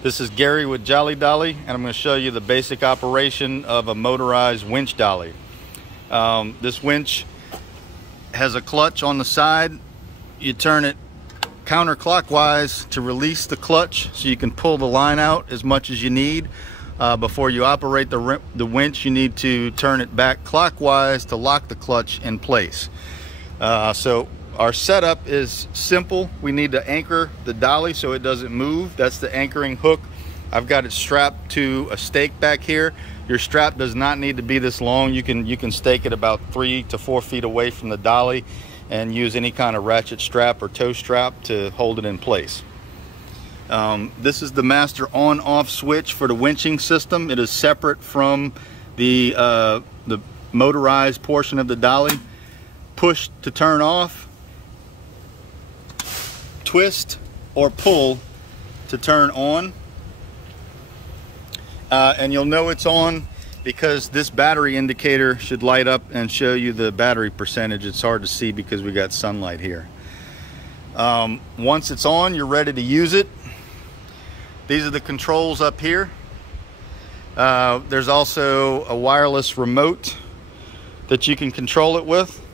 This is Gary with Dolly, and I'm going to show you the basic operation of a motorized winch dolly. This winch has a clutch on the side. You turn it counterclockwise to release the clutch so you can pull the line out as much as you need. Before you operate the winch, you need to turn it back clockwise to lock the clutch in place. So our setup is simple. We need to anchor the dolly so it doesn't move. That's the anchoring hook. I've got it strapped to a stake back here. Your strap does not need to be this long. You can stake it about 3 to 4 feet away from the dolly and use any kind of ratchet strap or tow strap to hold it in place. This is the master on-off switch for the winching system. It is separate from the motorized portion of the dolly. Push to turn off, twist or pull to turn on, and you'll know it's on because this battery indicator should light up and show you the battery percentage. It's hard to see because we got sunlight here. Once it's on, you're ready to use it. These are the controls up here. There's also a wireless remote that you can control it with.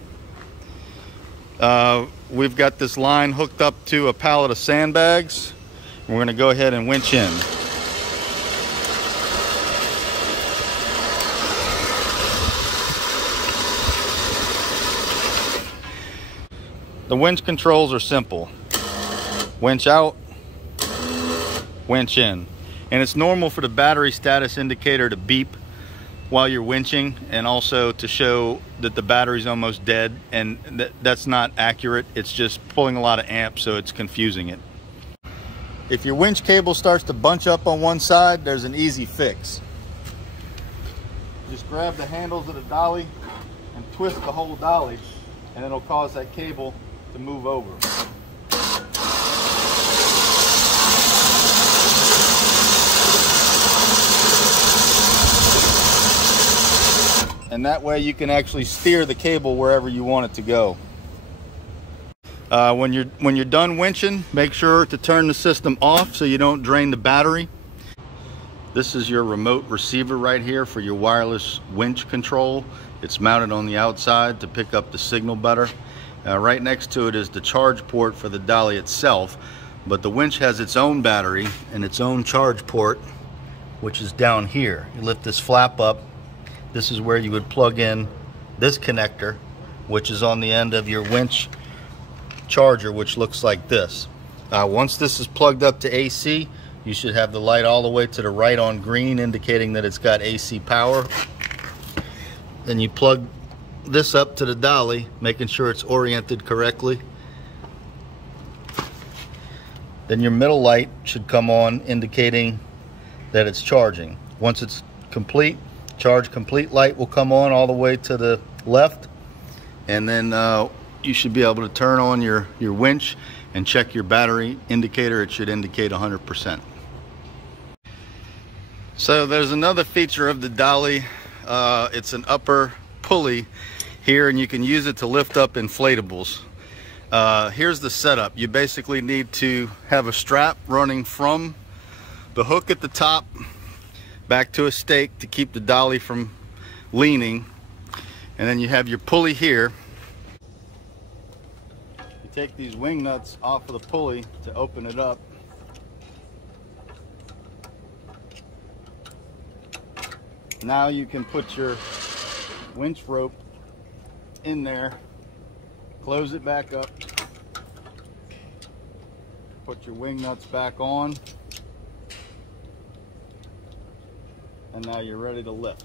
We've got this line hooked up to a pallet of sandbags. We're going to go ahead and winch in. The winch controls are simple. Winch out, winch in. And it's normal for the battery status indicator to beep while you're winching, and also to show that the battery's almost dead, and that's not accurate. It's just pulling a lot of amps, so it's confusing it. If your winch cable starts to bunch up on one side, there's an easy fix. Just grab the handles of the dolly and twist the whole dolly, and it'll cause that cable to move over. And that way you can actually steer the cable wherever you want it to go. When you're done winching, make sure to turn the system off so you don't drain the battery. This is your remote receiver right here for your wireless winch control. It's mounted on the outside to pick up the signal better. Right next to it is the charge port for the dolly itself, but the winch has its own battery and its own charge port, which is down here. You lift this flap up. This is where you would plug in this connector, which is on the end of your winch charger, which looks like this. Once this is plugged up to AC, you should have the light all the way to the right on green, indicating that it's got AC power. Then you plug this up to the dolly, making sure it's oriented correctly. Then your middle light should come on, indicating that it's charging. Once it's complete, charge complete light will come on all the way to the left, and then you should be able to turn on your winch and check your battery indicator. It should indicate 100%. So there's another feature of the dolly. It's an upper pulley here, and you can use it to lift up inflatables. Here's the setup. You basically need to have a strap running from the hook at the top back to a stake to keep the dolly from leaning, and then you have your pulley here. You take these wing nuts off of the pulley to open it up. Now you can put your winch rope in there, close it back up, put your wing nuts back on, and now you're ready to lift.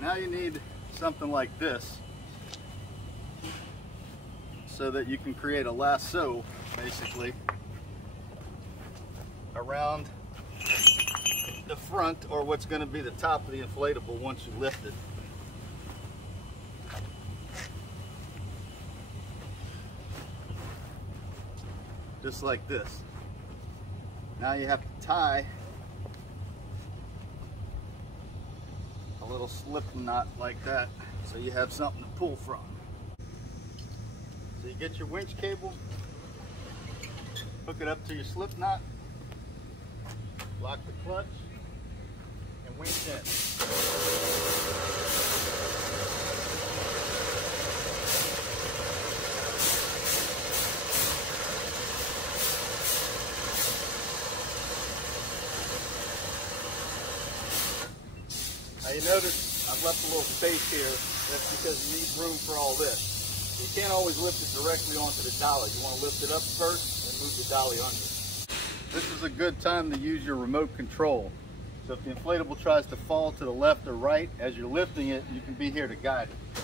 Now you need something like this so that you can create a lasso, basically, around the front, or what's going to be the top of the inflatable once you lift it. Just like this. Now you have to tie a little slip knot like that so you have something to pull from. So you get your winch cable, Hook it up to your slip knot, lock the clutch, and winch in. Now you notice I've left a little space here. That's because you need room for all this. You can't always lift it directly onto the dolly. You want to lift it up first and move the dolly under. This is a good time to use your remote control. So if the inflatable tries to fall to the left or right, as you're lifting it, you can be here to guide it.